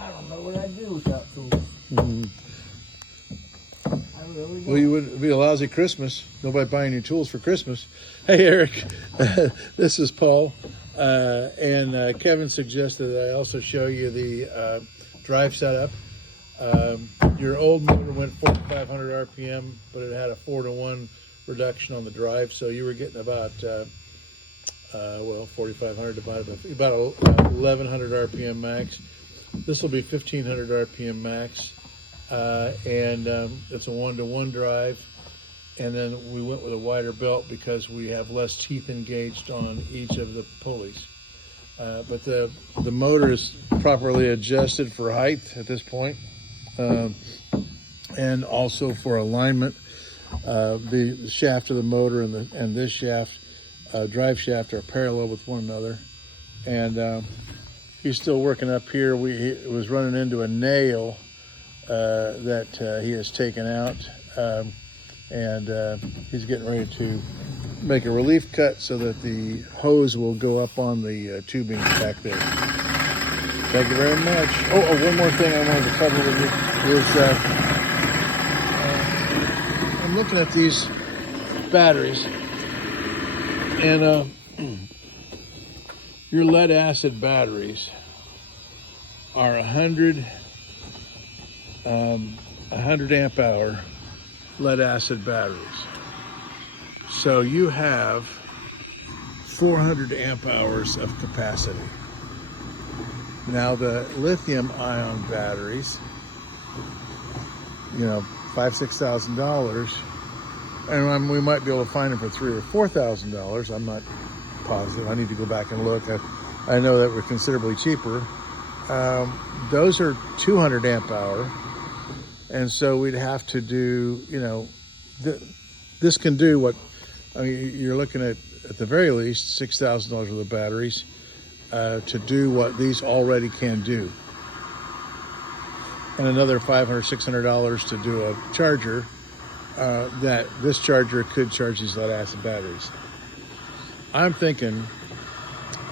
I don't know what I'd do without tools. Mm-hmm. I really don't. Well, you would be a lousy Christmas. Nobody buying you tools for Christmas. Hey, Eric, this is Paul. And Kevin suggested that I also show you the drive setup. Your old motor went 4,500 RPM, but it had a 4-to-1 reduction on the drive. So you were getting about, 4,500 divided by about 1,100 RPM max. This will be 1,500 RPM max. And it's a 1-to-1 drive. And then we went with a wider belt because we have less teeth engaged on each of the pulleys. But the motor is properly adjusted for height at this point, and also for alignment. The shaft of the motor and this shaft, drive shaft, are parallel with one another. And he's still working up here. He was running into a nail that he has taken out, and he's getting ready to make a relief cut so that the hose will go up on the tubing back there. Thank you very much. Oh, one more thing I wanted to cover with you is I'm looking at these batteries, and your lead acid batteries are 100 amp hour lead acid batteries. So you have 400 amp hours of capacity. Now the lithium ion batteries, $5,000-6,000, and we might be able to find them for $3,000 or $4,000. I'm not positive. I need to go back and look. I know that we're considerably cheaper. Those are 200 amp hour, and so we'd have to do, this can do what, you're looking at the very least $6,000 worth of batteries to do what these already can do, and another $500-600 to do a charger that this charger could charge these lead acid batteries. I'm thinking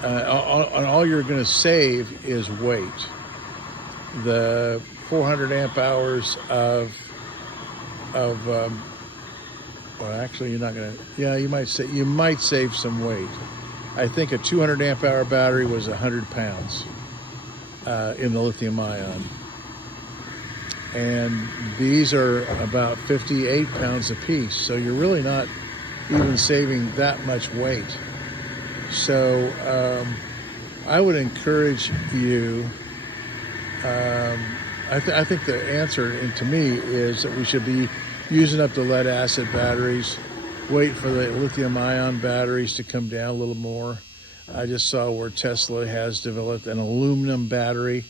all you're going to save is weight. The 400 amp hours of well, actually, you're not going to. Yeah, you might save some weight. I think a 200 amp hour battery was 100 pounds in the lithium ion, and these are about 58 pounds a piece. So you're really not even saving that much weight. So I would encourage you. I think the answer, to me, is that we should be using up the lead acid batteries, wait for the lithium ion batteries to come down a little more. I just saw where Tesla has developed an aluminum battery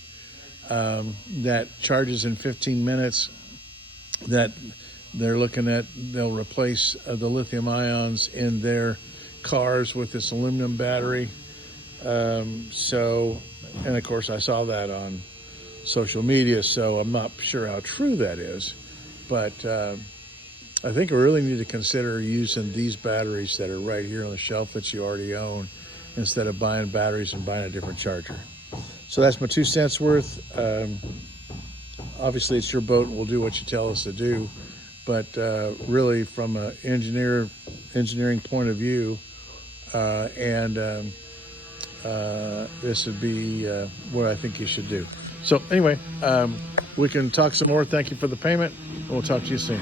that charges in 15 minutes, that they're looking at. They'll replace the lithium ions in their cars with this aluminum battery. And of course I saw that on social media, so I'm not sure how true that is, but I think we really need to consider using these batteries that are right here on the shelf that you already own, instead of buying batteries and buying a different charger. So that's my 2 cents worth. Obviously it's your boat and we'll do what you tell us to do, but really from an engineering point of view, this would be what I think you should do. So anyway, we can talk some more. Thank you for the payment, and we'll talk to you soon.